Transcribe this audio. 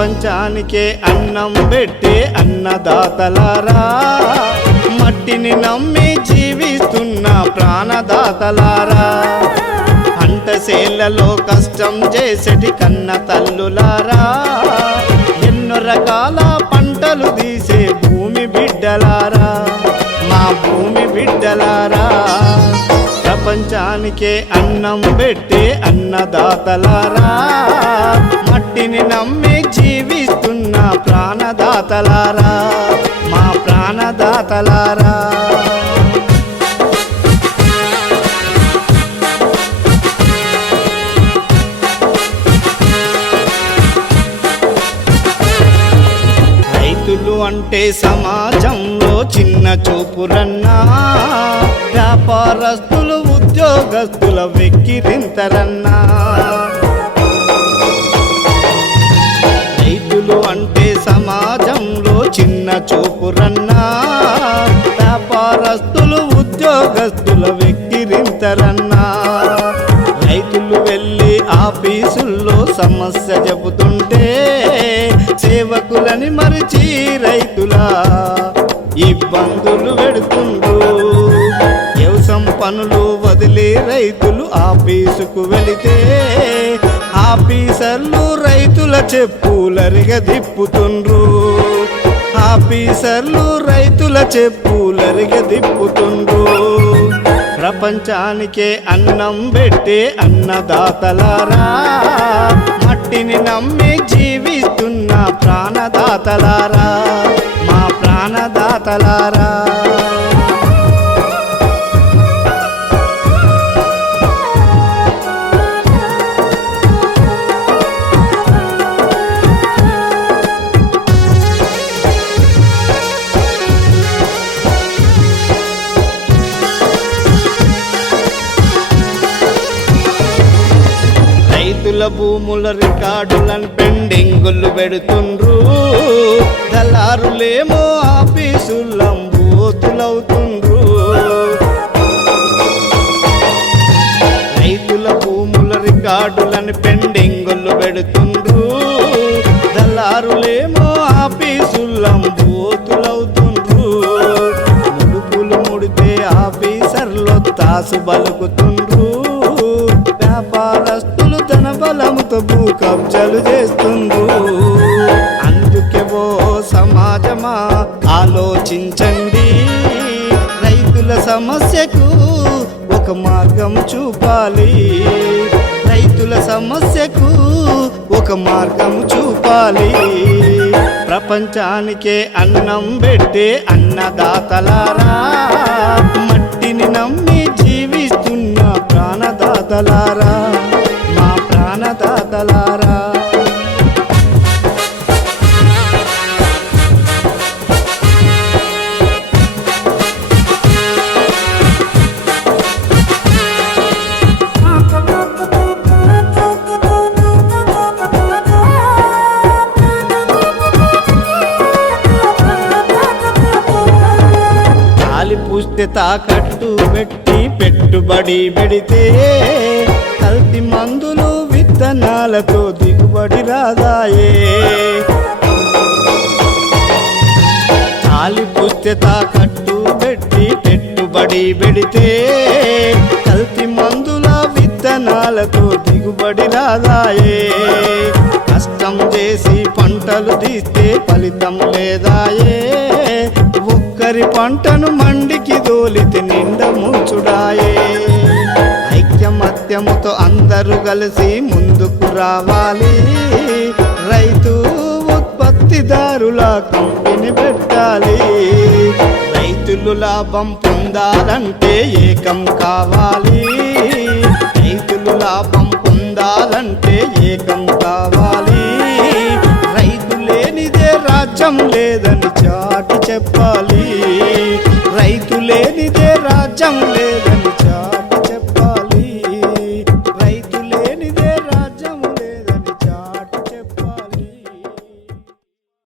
ప్రపంచానికే అన్నం పెట్టే అన్నదాతలారా, మట్టిని నమ్మి జీవిస్తున్న ప్రాణదాతలారా, పంటసేళ్లలో కష్టం చేసేటి కన్న తల్లులారా, ఎన్నో రకాల పంటలు తీసే భూమి బిడ్డలారా, మా భూమి బిడ్డలారా, ప్రపంచానికే అన్నం పెట్టే అన్నదాతలారా, మట్టిని నమ్మి జీవిస్తున్న ప్రాణదాతలారా, మా ప్రాణదాతలారా. రైతులు అంటే సమాజంలో చిన్న చూపురన్నా, వ్యాపారస్తులు ఉద్యోగస్తుల వెక్కిరింతరన్నా. రైతులు అంటే సమాజంలో చిన్న చూపురన్నా, వ్యాపారస్తులు ఉద్యోగస్తుల వెక్కిరింతరన్నా. రైతులు వెళ్ళి ఆఫీసుల్లో సమస్య చెబుతుంటే సేవకులని మరిచి రైతుల ఇబ్బందులు పెడుతుండ్రు. వ్యవసాయం పనులు వదిలి రైతులు ఆఫీసుకు వెళితే ఆఫీసర్లు రైతుల చెప్పులరిగ దిప్పుతుండ్రు. ఆఫీసర్లు రైతుల చెప్పులరిగ దిప్పుతుండ్రు. ప్రపంచానికే అన్నం పెట్టే అన్నదాతలారా, మట్టిని నమ్మి జీవిస్తున్న ప్రాణదాతలారా, మా ప్రాణదాతలారా. రైతుల భూముల రికార్డులను పెండింగులు పెడుతుండ్రు. దళారులేమో ఆఫీసులంబోతులవుతుండ్రు. రైతుల భూముల రికార్డులను పెండింగులు పెడుతుండ్రు. దళారులేమో ఆఫీసులంబోతులవుతుండ్రు. ముడుపులు ముడితే ఆఫీసర్లు తాసు బలుకుతుండ్రు. వ్యాపారస్తులు తన బలముతో భూ కబ్జాలు చేస్తుండ్రు. అందుకే ఓ సమాజమా ఆలోచించండి, రైతుల సమస్యకు ఒక మార్గం చూపాలి. రైతుల సమస్యకు ఒక మార్గం చూపాలి. ప్రపంచానికే అన్నం పెట్టే అన్నదాతలారా, మట్టిని నమ్మి జీవిస్తున్న ప్రాణదాతలారా, మా ప్రాణదాతలారా. గాలి పూస్తే తాకట్టు పెట్టి పెట్టుబడి పెడితే కల్తీ మందులు విత్తనాలతో దిగుబడి రాదాయే. గాలి పూస్తే తాకట్టు పెట్టి పెట్టుబడి పెడితే కల్తీ మందుల విత్తనాలతో దిగుబడి రాదాయే. కష్టం చేసి పంటలు తీస్తే ఫలితం లేదాయే. ఒక్కరి పంటను మండికి దోలితే నిండా ముంచుడాయే. ఐక్యమత్యముతో అందరూ కలిసి ముందుకు రావాలి. రైతు ఉత్పత్తిదారుల కంపెనీ పెట్టాలి. రైతులు లాభం పొందాలంటే ఏకం కావాలి. రైతులు లాభం పొందాలంటే ఏకం కావాలి. రైతు లేనిదే రాజ్యం లేదని చాటి చెప్పాలి.